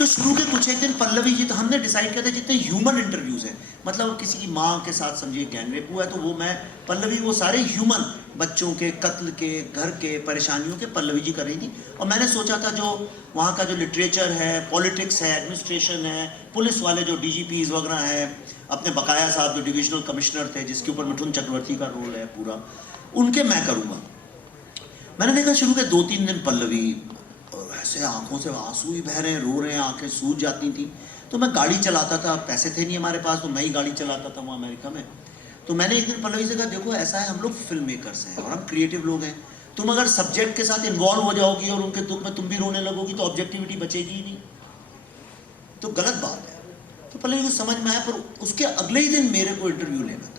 तो शुरू के कुछ एक दिन पल्लवी जी, तो हमने डिसाइड किया था जितने ह्यूमन इंटरव्यूज हैं, मतलब किसी की माँ के साथ समझिए गैंगरेप हुआ है तो वो मैं पल्लवी, वो सारे ह्यूमन, बच्चों के कत्ल के, घर के परेशानियों के पल्लवी जी कर रही थी। और मैंने सोचा था जो वहाँ का जो लिटरेचर है, पॉलिटिक्स है, एडमिनिस्ट्रेशन है, पुलिस वाले जो DGPs वगैरह हैं, अपने बकाया साहब जो डिविजनल कमिश्नर थे जिसके ऊपर मिठुन चक्रवर्ती का रोल है पूरा, उनके मैं करूँगा। मैंने देखा शुरू के 2-3 दिन पल्लवी और ऐसे आंखों से आंसू ही बह रहे हैं, रो रहे हैं, आंखें सूज जाती थी। तो मैं गाड़ी चलाता था, पैसे थे नहीं हमारे पास, तो मैं ही गाड़ी चलाता था वहाँ अमेरिका में। तो मैंने एक दिन पल्लवी से कहा, देखो ऐसा है, हम लोग फिल्म मेकर्स हैं और हम क्रिएटिव लोग हैं, तुम अगर सब्जेक्ट के साथ इन्वॉल्व हो जाओगी और उनके दुख में तुम भी रोने लगोगी तो ऑब्जेक्टिविटी बचेगी ही नहीं, तो गलत बात है। तो पल्लवी को समझ में आया, पर उसके अगले ही दिन मेरे को इंटरव्यू लेना था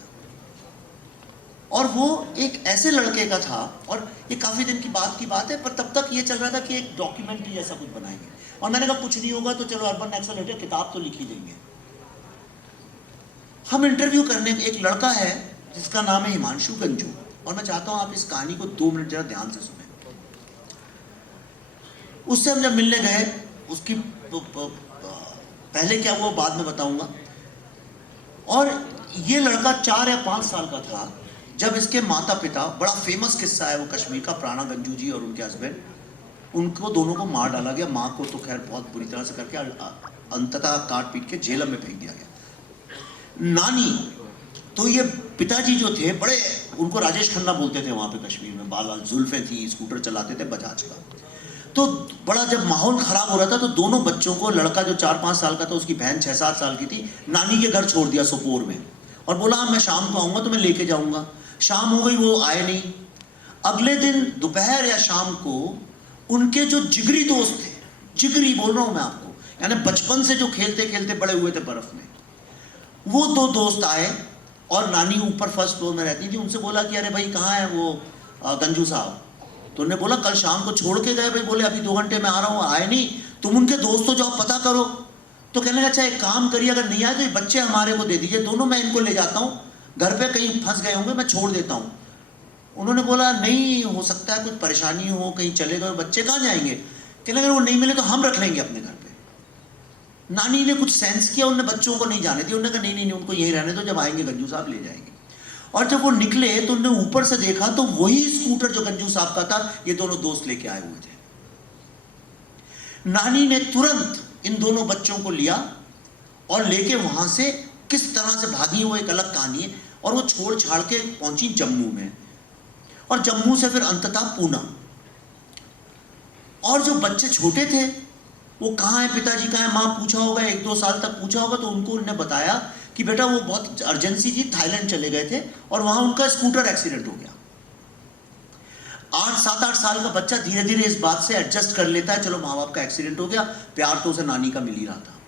और वो एक ऐसे लड़के का था, और ये काफ़ी दिन की बात है, पर तब तक ये चल रहा था कि एक डॉक्यूमेंट्री जैसा कुछ बनाएंगे। और मैंने कहा कुछ नहीं होगा तो चलो अर्बन नक्सलेटर किताब तो लिख ही देंगे। हम इंटरव्यू करने, एक लड़का है जिसका नाम है हिमांशु गंजू, और मैं चाहता हूं आप इस कहानी को 2 मिनट जरा ध्यान से सुने। उससे हम जब मिलने गए, उसकी पहले क्या हुआ बाद में बताऊंगा। और ये लड़का 4 या 5 साल का था जब इसके माता पिता, बड़ा फेमस किस्सा है वो कश्मीर का, प्राणा गंजू जी और उनके हस्बैंड, उनको दोनों को मार डाला गया। माँ को तो खैर बहुत बुरी तरह से करके अंततः काट पीट के जेल में फेंक दिया गया। नानी, तो ये पिताजी जो थे बड़े, उनको राजेश खन्ना बोलते थे वहाँ पे कश्मीर में, बाल बाल जुल्फें थी, स्कूटर चलाते थे बजाज का। तो बड़ा जब माहौल खराब हो रहा था तो दोनों बच्चों को, लड़का जो 4-5 साल का था, उसकी बहन 6-7 साल की थी, नानी के घर छोड़ दिया सोपोर में, और बोला मैं शाम को आऊँगा तो मैं लेके जाऊँगा। शाम हो गई, वो आए नहीं। अगले दिन दोपहर या शाम को उनके जो जिगरी दोस्त थे, जिगरी बोल रहा हूँ मैं आपको, यानी बचपन से जो खेलते खेलते बड़े हुए थे बर्फ में, वो 2 दोस्त आए। और नानी ऊपर फर्स्ट फ्लोर में रहती थी। उनसे बोला कि अरे भाई कहाँ है वो गंजू साहब? तो उन्होंने बोला कल शाम को छोड़ के गए भाई, बोले अभी 2 घंटे में आ रहा हूँ, आए नहीं। तुम उनके दोस्त हो, जाओ पता करो। तो कहने लगा अच्छा एक काम करिए, अगर नहीं आए तो ये बच्चे हमारे को दे दीजिए, दोनों मैं इनको ले जाता हूँ, घर पे कहीं फंस गए होंगे, मैं छोड़ देता हूँ। उन्होंने बोला नहीं हो सकता है कुछ परेशानी हो, कहीं चले गए, बच्चे कहाँ जाएंगे? कहने लगे वो नहीं मिले तो हम रख लेंगे अपने घर पे। नानी ने कुछ सेंस किया, उन्होंने बच्चों को नहीं जाने दिया। उन्होंने कहा नहीं उनको यहीं रहने दो, जब आएंगे गंजू साहब ले जाएंगे। और जब वो निकले तो उन्होंने ऊपर से देखा तो वही स्कूटर जो गंजू साहब का था, ये दोनों दोस्त लेके आए हुए थे। नानी ने तुरंत इन दोनों बच्चों को लिया और लेके वहां से किस तरह से भागी वो एक अलग कहानी है। और वो छोड़ छाड़ के पहुंची जम्मू में, और जम्मू से फिर अंततः पूना। और जो बच्चे छोटे थे वो कहाँ है, पिताजी कहाँ है, माँ पूछा होगा, 1-2 साल तक पूछा होगा, तो उनको उन्होंने बताया कि बेटा वो बहुत अर्जेंसी थी, थाईलैंड चले गए थे और वहां उनका स्कूटर एक्सीडेंट हो गया। 7-8 साल का बच्चा धीरे धीरे इस बात से एडजस्ट कर लेता है, चलो माँ बाप का एक्सीडेंट हो गया, प्यार तो उसे नानी का मिल ही रहा था।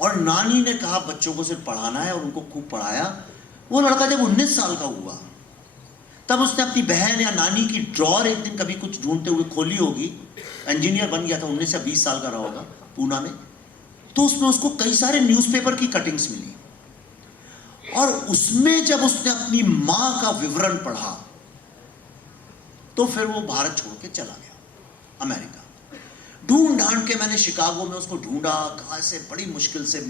और नानी ने कहा बच्चों को सिर्फ पढ़ाना है, और उनको खूब पढ़ाया। वो लड़का जब 19 साल का हुआ तब उसने अपनी बहन या नानी की ड्रॉर एक दिन कभी कुछ ढूंढते हुए खोली होगी, इंजीनियर बन गया था, 19 या 20 साल का रहा होगा पूना में। तो उसमें उसको कई सारे न्यूज़पेपर की कटिंग्स मिली, और उसमें जब उसने अपनी मां का विवरण पढ़ा तो फिर वो भारत छोड़ के चला गया अमेरिका। ढूंढ ढांड के मैंने शिकागो में उसको ढूंढा, कहाँ से बड़ी मुश्किल से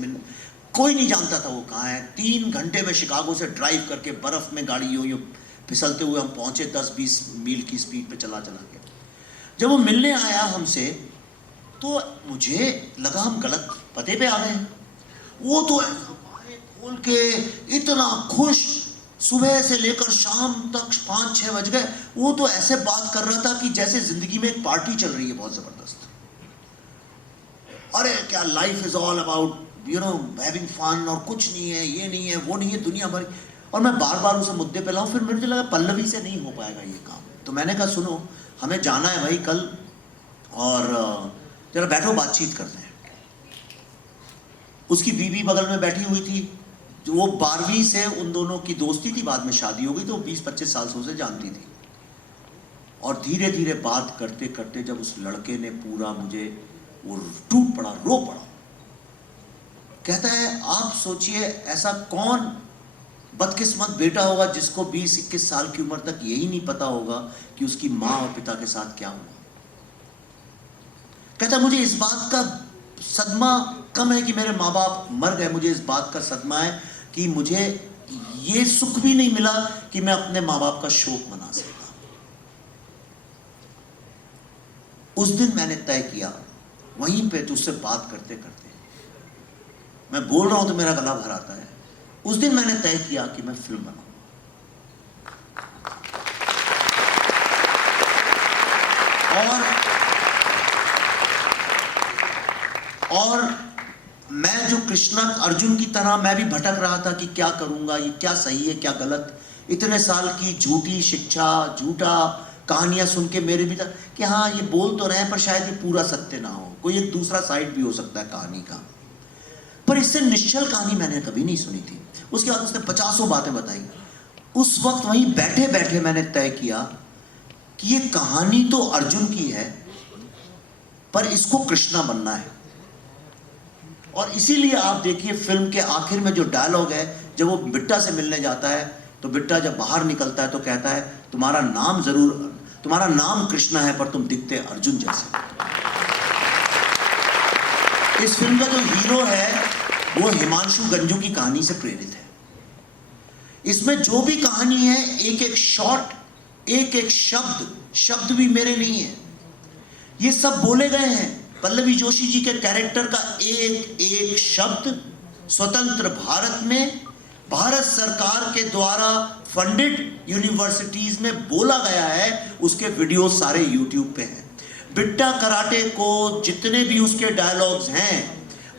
कोई नहीं जानता था वो कहाँ है। 3 घंटे में शिकागो से ड्राइव करके बर्फ में गाड़ी यूं फिसलते हुए हम पहुंचे, 10-20 मील की स्पीड पे चला के। जब वो मिलने आया हमसे तो मुझे लगा हम गलत पते पे आ गए। वो तो खोल के इतना खुश, सुबह से लेकर शाम तक 5-6 बज गए, वो तो ऐसे बात कर रहा था कि जैसे जिंदगी में एक पार्टी चल रही है बहुत जबरदस्त। अरे क्या life is all about having fun, और कुछ नहीं है, ये नहीं है, वो नहीं है, दुनिया भर। और मैं बार बार उसे मुद्दे पे लाऊं, फिर मुझे लगा पल्लवी से नहीं हो पाएगा ये काम। तो मैंने कहा सुनो हमें जाना है भाई कल, और जरा बैठो बातचीत करते हैं। उसकी बीवी बगल में बैठी हुई थी, जो वो 12वीं से उन दोनों की दोस्ती थी, बाद में शादी हो गई, तो 20-25 साल से उसे जानती थी। और धीरे धीरे बात करते करते जब उस लड़के ने पूरा मुझे, वो टूट पड़ा, रो पड़ा। कहता है आप सोचिए ऐसा कौन बदकिस्मत बेटा होगा जिसको 20-21 साल की उम्र तक यही नहीं पता होगा कि उसकी माँ और पिता के साथ क्या हुआ। कहता मुझे इस बात का सदमा कम है कि मेरे माँ बाप मर गए, मुझे इस बात का सदमा है कि मुझे ये सुख भी नहीं मिला कि मैं अपने माँ बाप का शोक मना सका। उस दिन मैंने तय किया, वहीं पे तुझसे बात करते करते, मैं बोल रहा हूं तो मेरा गला भर आता है, उस दिन मैंने तय किया कि मैं फिल्म बनाऊं। और मैं जो कृष्णा अर्जुन की तरह मैं भी भटक रहा था कि क्या करूंगा, ये क्या सही है क्या गलत। इतने साल की झूठी शिक्षा, झूठा कहानियां सुन के मेरे भी था कि हाँ ये बोल तो रहे हैं पर शायद ये पूरा सत्य ना हो, कोई एक दूसरा साइड भी हो सकता है कहानी का। पर इससे निश्चल कहानी मैंने कभी नहीं सुनी थी। उसके बाद उसने 50 बातें बताई। उस वक्त वहीं बैठे बैठे मैंने तय किया कि ये कहानी तो अर्जुन की है पर इसको कृष्णा बनना है। और इसीलिए आप देखिए फिल्म के आखिर में जो डायलॉग है, जब वो बिट्टा से मिलने जाता है तो बिट्टा जब बाहर निकलता है तो कहता है तुम्हारा नाम कृष्णा है पर तुम दिखते अर्जुन जैसे। इस फिल्म का जो हीरो है वो हिमांशु गंजू की कहानी से प्रेरित है। इसमें जो भी कहानी है, एक एक शॉट, एक एक शब्द भी मेरे नहीं है, ये सब बोले गए हैं। पल्लवी जोशी जी के कैरेक्टर का एक एक शब्द स्वतंत्र भारत में भारत सरकार के द्वारा फंडेड यूनिवर्सिटीज में बोला गया है। उसके वीडियो सारे यूट्यूब पे हैं। बिट्टा कराटे को जितने भी उसके डायलॉग्स हैं,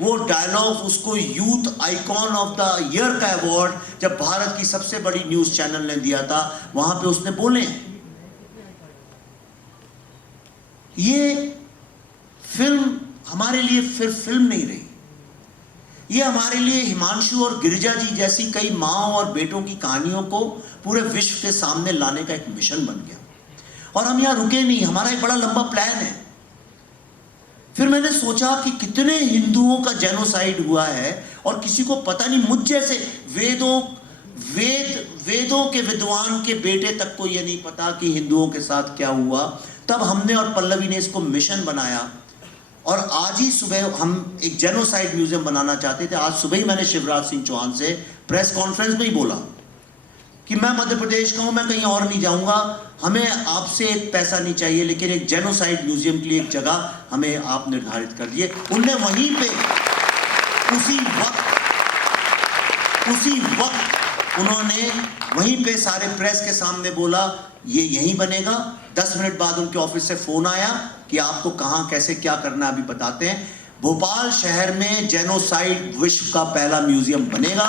वो डायलॉग्स उसको youth icon of the year का अवार्ड जब भारत की सबसे बड़ी न्यूज चैनल ने दिया था, वहां पे उसने बोले हैं। ये फिल्म हमारे लिए फिर फिल्म नहीं रही, ये हमारे लिए हिमांशु और गिरिजा जी जैसी कई माँओं और बेटों की कहानियों को पूरे विश्व के सामने लाने का एक मिशन बन गया। और हम यहाँ रुके नहीं, हमारा एक बड़ा लंबा प्लान है। फिर मैंने सोचा कि कितने हिंदुओं का जेनोसाइड हुआ है और किसी को पता नहीं, मुझ जैसे वेदों के विद्वान के बेटे तक को ये नहीं पता कि हिंदुओं के साथ क्या हुआ। तब हमने और पल्लवी ने इसको मिशन बनाया और आज ही सुबह हम एक जेनोसाइड म्यूजियम बनाना चाहते थे। आज सुबह ही मैंने शिवराज सिंह चौहान से प्रेस कॉन्फ्रेंस में ही बोला कि मैं मध्य प्रदेश का हूं, मैं कहीं और नहीं जाऊंगा, हमें आपसे एक पैसा नहीं चाहिए, लेकिन एक जेनोसाइड म्यूजियम के लिए एक जगह हमें आप निर्धारित कर दिए। उनने वहीं पे उसी वक्त उन्होंने वहीं पे सारे प्रेस के सामने बोला ये यहीं बनेगा। 10 मिनट बाद उनके ऑफिस से फोन आया कि आपको कहां कैसे क्या करना है अभी बताते हैं। भोपाल शहर में जेनोसाइड विश्व का पहला म्यूजियम बनेगा,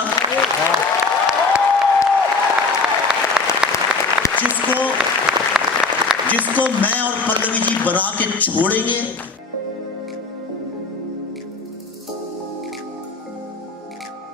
जिसको मैं और पल्लवी जी बना के छोड़ेंगे।